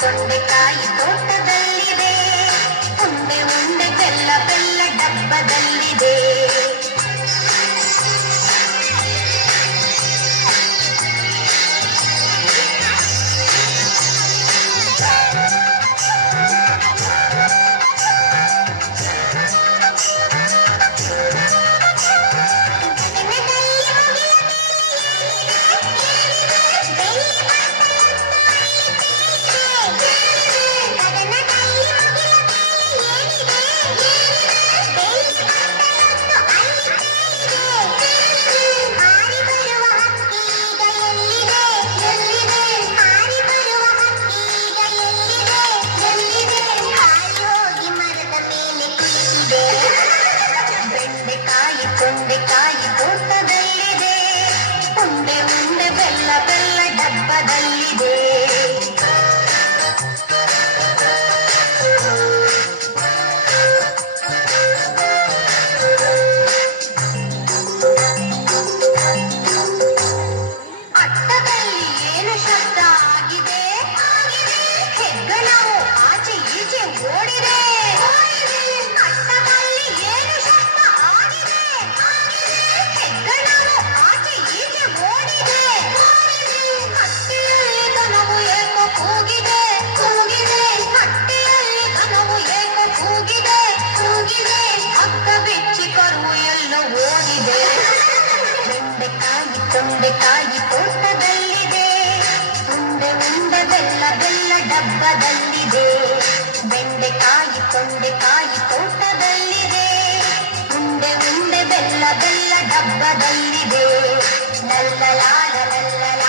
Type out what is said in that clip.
ತೊಂಡೆಕಾಯಿ ತೋಟದಲ್ಲಿದೆ, ಉಂಡೆ ಉಂಡೆ ಬೆಲ್ಲ ಬೆಲ್ಲ ಡಬ್ಬದಲ್ಲಿದೆ. ತೊಂಡೆಕಾಯಿ ತೋಟದಲ್ಲಿದೆ, ಉಂಡೆ ಉಂಡೆ ಬೆಲ್ಲ ಬೆಲ್ಲ ಡಬ್ಬದಲ್ಲಿದೆ. ಅಟ್ಟದಲ್ಲಿ ಏನು ಶಬ್ದ ಆಗಿದೆ? ಹೆಗ್ಗಣವು ಆಚೆ ಈಚೆ ಓಡಿದೆ. ಅಟ್ಟದಲ್ಲಿ ಏನು ಶಬ್ದ ಆಗಿದೆ? ಹೆಗ್ಗಣವು ಆಚೆ ಈಚೆ ಓಡಿದೆ. ಹಟ್ಟಿಯಲ್ಲಿ ದನವು ಏಕೋ ಕೂಗಿದೆ ಕೂಗಿದೆ, ಹಟ್ಟಿಯಲ್ಲಿ ದನವು ಏಕೋ ಕೂಗಿದೆ ಕೂಗಿದೆ, ಹಗ್ಗ ಬಿಚ್ಚಿ ಕರು ಎಲ್ಲ ಓಡಿದೆ. ಬೆಂಡೆಕಾಯಿ ತೊಂಡೆಕಾಯಿ ತೋಟದಲ್ಲಿದೆ, ಉಂಡೆ ಉಂಡೆ ಬೆಲ್ಲ ಬೆಲ್ಲ ಡಬ್ಬದಲ್ಲಿದೆ. ಬೆಂಡೆಕಾಯಿ ತೊಂಡೆಕಾಯಿ ತೋಟದಲ್ಲಿದೆ, ಉಂಡೆ ಉಂಡೆ ಬೆಲ್ಲ ಬೆಲ್ಲ ಡಬ್ಬದಲ್ಲಿದೆ. ಲಲ್ಲ ಲಾಲ ಲಲ್ಲ